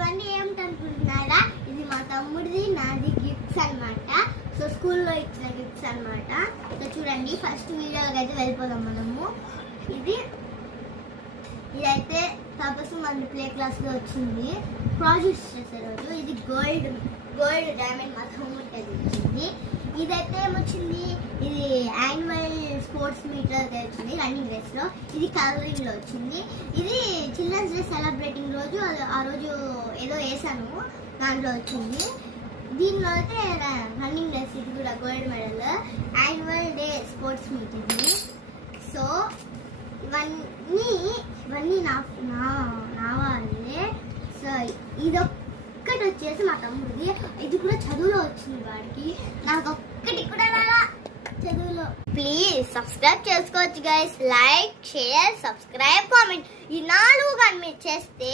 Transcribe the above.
ఇవన్నీ ఏమిటనుకుంటున్నారా? ఇది మా తమ్ముడిది నాది గిఫ్ట్స్ అన్నమాట. సో స్కూల్లో ఇచ్చిన గిఫ్ట్స్ అన్నమాట. సో చూడండి, ఫస్ట్ వీడియోకి అయితే వెళ్ళిపోదాం మనము. ఇదైతే తపస్సు మన ప్లే క్లాస్లో వచ్చింది, ప్రాజెక్ట్స్ చేసే రోజు. ఇది గోల్డ్ డైమండ్ మా తమ్ముడికి వచ్చింది. ఇదైతే ఏమొచ్చింది, ఇది యాన్యువల్ స్పోర్ట్స్ మీట్లో వచ్చింది రన్నింగ్ రేస్లో. ఇది కలరింగ్లో వచ్చింది. ఇది చిల్డ్రన్స్ డే సెలబ్రేటింగ్ రోజు, ఆ రోజు ఏదో వేసాను, దాంట్లో వచ్చింది. దీనిలో అయితే రన్నింగ్ రేస్, ఇది కూడా gold medal, annual day sports meet ఇది. సో ఇవన్నీ నా వాళ్ళే. సో ఇదొక్కటి వచ్చేసి మా తమ్ముడిది. ఇది కూడా చదువులో వచ్చింది వాడికి, నాకు ఒక్కటి కూడా రాలా చదువులో. ప్లీజ్ సబ్స్క్రైబ్ చేసుకోవచ్చు guys. Like, share, subscribe, comment, ఈ 4 కానీ మీరు చేస్తే